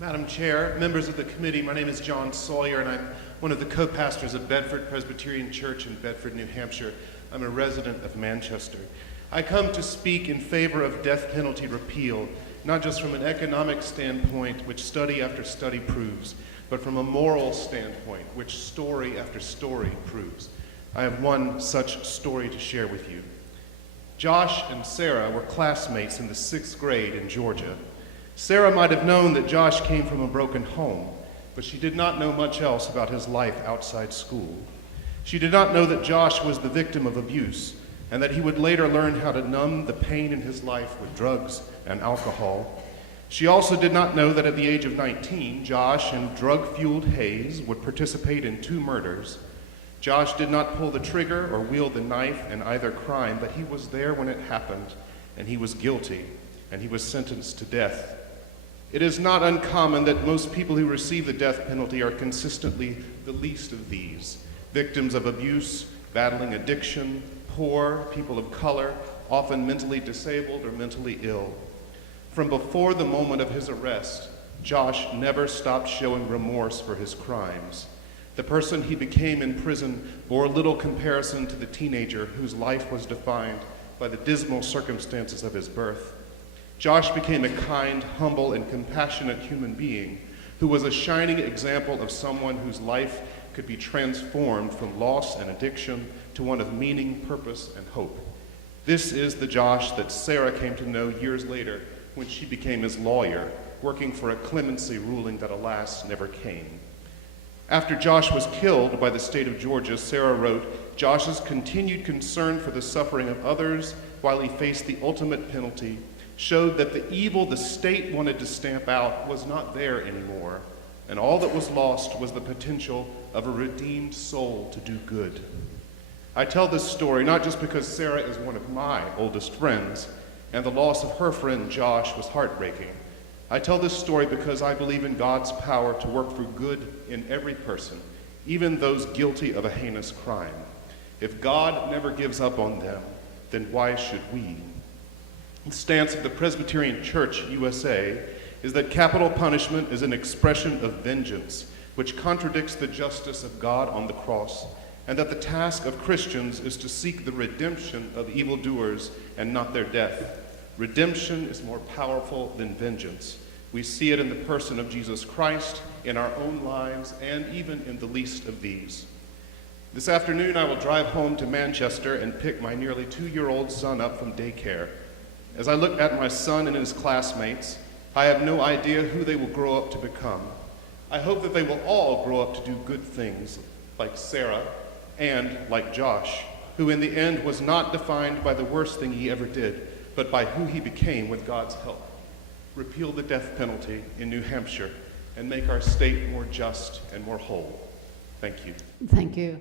Madam Chair, members of the committee, my name is John Sawyer, and I'm one of the co-pastors of Bedford Presbyterian Church in Bedford, New Hampshire. I'm a resident of Manchester. I come to speak in favor of death penalty repeal, not just from an economic standpoint, which study after study proves, but from a moral standpoint, which story after story proves. I have one such story to share with you. Josh and Sarah were classmates in the 6th grade in Georgia. Sarah might have known that Josh came from a broken home, but she did not know much else about his life outside school. She did not know that Josh was the victim of abuse, and that he would later learn how to numb the pain in his life with drugs and alcohol. She also did not know that at the age of 19, Josh, in drug-fueled haze, would participate in 2 murders. Josh did not pull the trigger or wield the knife in either crime, but he was there when it happened, and he was guilty, and he was sentenced to death. It is not uncommon that most people who receive the death penalty are consistently the least of these: victims of abuse, battling addiction, poor, people of color, often mentally disabled or mentally ill. From before the moment of his arrest, Josh never stopped showing remorse for his crimes. The person he became in prison bore little comparison to the teenager whose life was defined by the dismal circumstances of his birth. Josh became a kind, humble, and compassionate human being who was a shining example of someone whose life could be transformed from loss and addiction to one of meaning, purpose, and hope. This is the Josh that Sarah came to know years later when she became his lawyer, working for a clemency ruling that, alas, never came. After Josh was killed by the state of Georgia, Sarah wrote, "Josh's continued concern for the suffering of others while he faced the ultimate penalty showed that the evil the state wanted to stamp out was not there anymore, and all that was lost was the potential of a redeemed soul to do good." I tell this story not just because Sarah is one of my oldest friends, and the loss of her friend Josh was heartbreaking. I tell this story because I believe in God's power to work for good in every person, even those guilty of a heinous crime. If God never gives up on them, then why should we? The stance of the Presbyterian Church USA is that capital punishment is an expression of vengeance, which contradicts the justice of God on the cross, and that the task of Christians is to seek the redemption of evildoers and not their death. Redemption is more powerful than vengeance. We see it in the person of Jesus Christ, in our own lives, and even in the least of these. This afternoon, I will drive home to Manchester and pick my nearly 2-year-old son up from daycare. As I look at my son and his classmates, I have no idea who they will grow up to become. I hope that they will all grow up to do good things, like Sarah and like Josh, who in the end was not defined by the worst thing he ever did, but by who he became with God's help. Repeal the death penalty in New Hampshire and make our state more just and more whole. Thank you. Thank you.